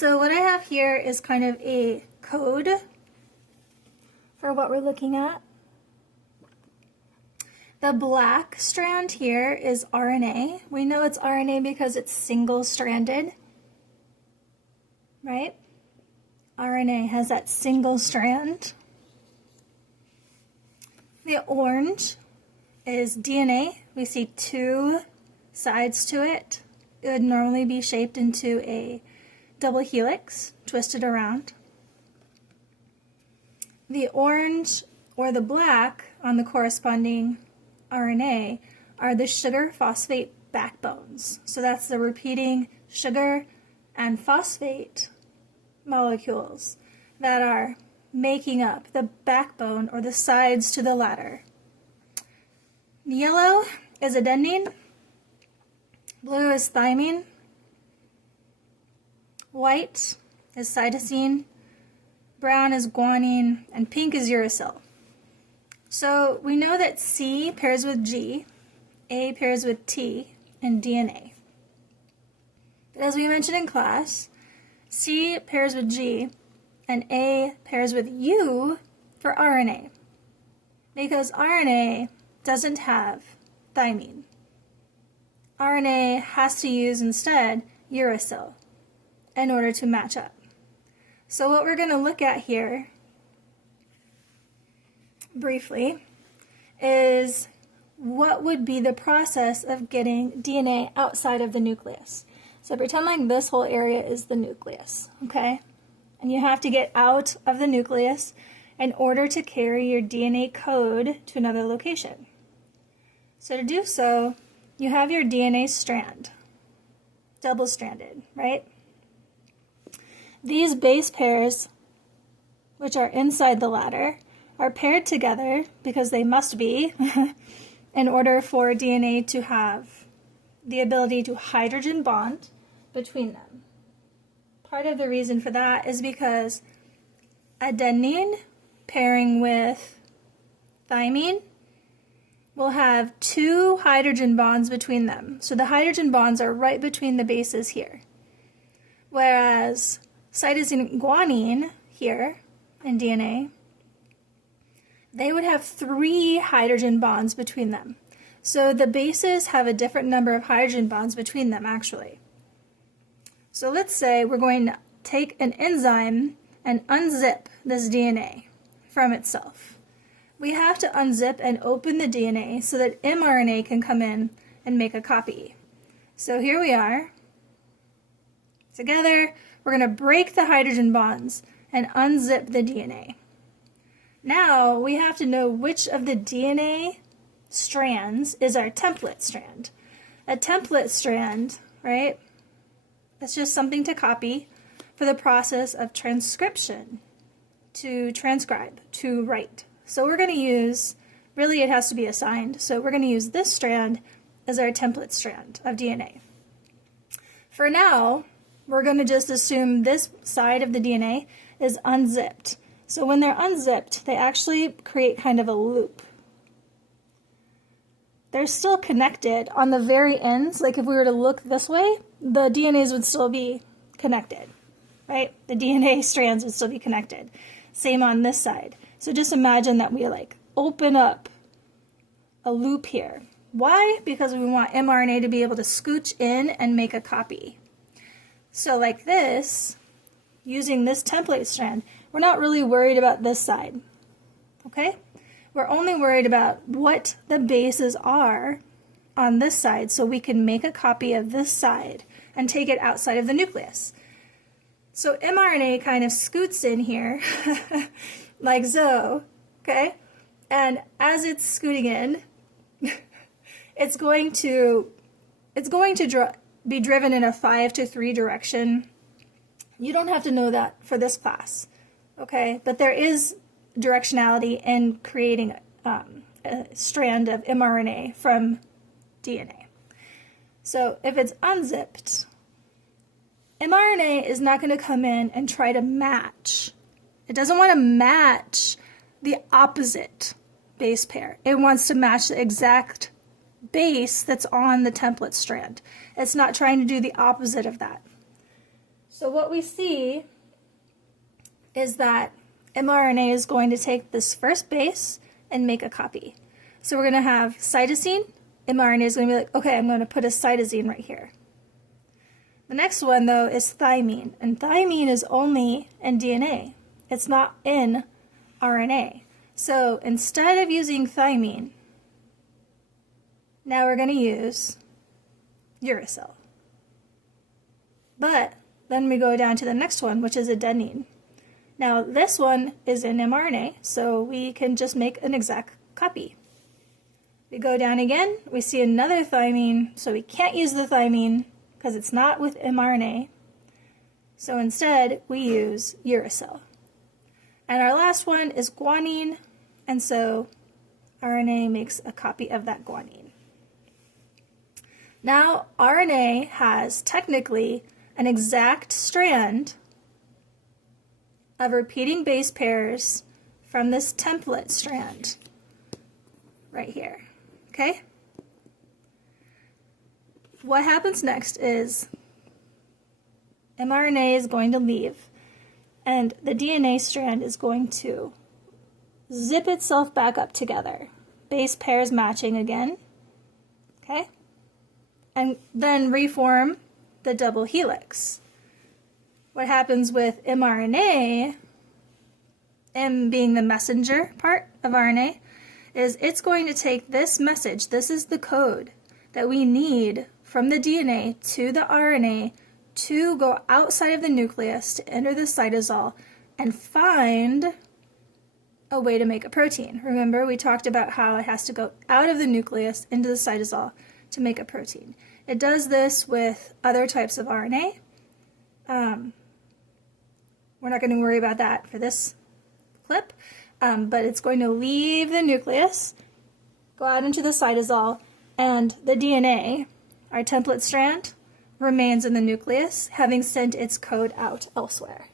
So what I have here is kind of a code for what we're looking at. The black strand here is RNA. We know it's RNA because it's single-stranded, right? RNA has that single strand. The orange is DNA. We see two sides to it. It would normally be shaped into a double helix, twisted around. The orange or the black on the corresponding RNA are the sugar phosphate backbones. So that's the repeating sugar and phosphate molecules that are making up the backbone or the sides to the ladder. Yellow is adenine, blue is thymine, white is cytosine, brown is guanine, and pink is uracil. So we know that C pairs with G, A pairs with T, and DNA. But as we mentioned in class, C pairs with G, and A pairs with U for RNA, because RNA doesn't have thymine. RNA has to use instead uracil in order to match up. So what we're going to look at here briefly is what would be the process of getting DNA outside of the nucleus. So pretend like this whole area is the nucleus, okay? And you have to get out of the nucleus in order to carry your DNA code to another location. So to do so, you have your DNA strand, double-stranded, right? These base pairs, which are inside the ladder, are paired together because they must be in order for DNA to have the ability to hydrogen bond between them. Part of the reason for that is because adenine pairing with thymine will have two hydrogen bonds between them. So the hydrogen bonds are right between the bases here. Whereas cytosine and guanine here in DNA, they would have three hydrogen bonds between them. So the bases have a different number of hydrogen bonds between them actually. So let's say we're going to take an enzyme and unzip this DNA from itself. We have to unzip and open the DNA so that mRNA can come in and make a copy. So here we are. Together, we're going to break the hydrogen bonds and unzip the DNA. Now, we have to know which of the DNA strands is our template strand. A template strand, right? It's just something to copy for the process of transcription, to transcribe, to write. So we're going to use, really it has to be assigned, so we're going to use this strand as our template strand of DNA. For now, we're going to just assume this side of the DNA is unzipped. So when they're unzipped, they actually create kind of a loop. They're still connected on the very ends. Like if we were to look this way, the DNAs would still be connected, right? The DNA strands would still be connected. Same on this side. So just imagine that we like open up a loop here. Why? Because we want mRNA to be able to scooch in and make a copy. So like this, using this template strand, we're not really worried about this side, okay? We're only worried about what the bases are on this side so we can make a copy of this side and take it outside of the nucleus. So mRNA kind of scoots in here like so, okay? And as it's scooting in, it's going to be driven in a 5 to 3 direction. You don't have to know that for this class, okay? But there is directionality in creating a strand of mRNA from DNA. So if it's unzipped, mRNA is not going to come in and try to match. It doesn't want to match the opposite base pair. It wants to match the exact base that's on the template strand. It's not trying to do the opposite of that. So what we see is that mRNA is going to take this first base and make a copy. So we're going to have cytosine. mRNA is going to be like, okay, I'm going to put a cytosine right here. The next one, though, is thymine. And thymine is only in DNA. It's not in RNA. So instead of using thymine, now we're going to use uracil. But then we go down to the next one, which is adenine. Now this one is in mRNA, so we can just make an exact copy. We go down again, we see another thymine, so we can't use the thymine because it's not with mRNA. So instead, we use uracil. And our last one is guanine, and so RNA makes a copy of that guanine. Now, RNA has technically an exact strand of repeating base pairs from this template strand right here, okay? What happens next is mRNA is going to leave, and the DNA strand is going to zip itself back up together. Base pairs matching again, okay? And then reform the double helix. What happens with mRNA, M being the messenger part of RNA, is it's going to take this message, this is the code that we need from the DNA to the RNA to go outside of the nucleus to enter the cytosol and find a way to make a protein. Remember, we talked about how it has to go out of the nucleus into the cytosol to make a protein. It does this with other types of RNA. We're not going to worry about that for this clip, but it's going to leave the nucleus, go out into the cytosol, and the DNA, our template strand, remains in the nucleus, having sent its code out elsewhere.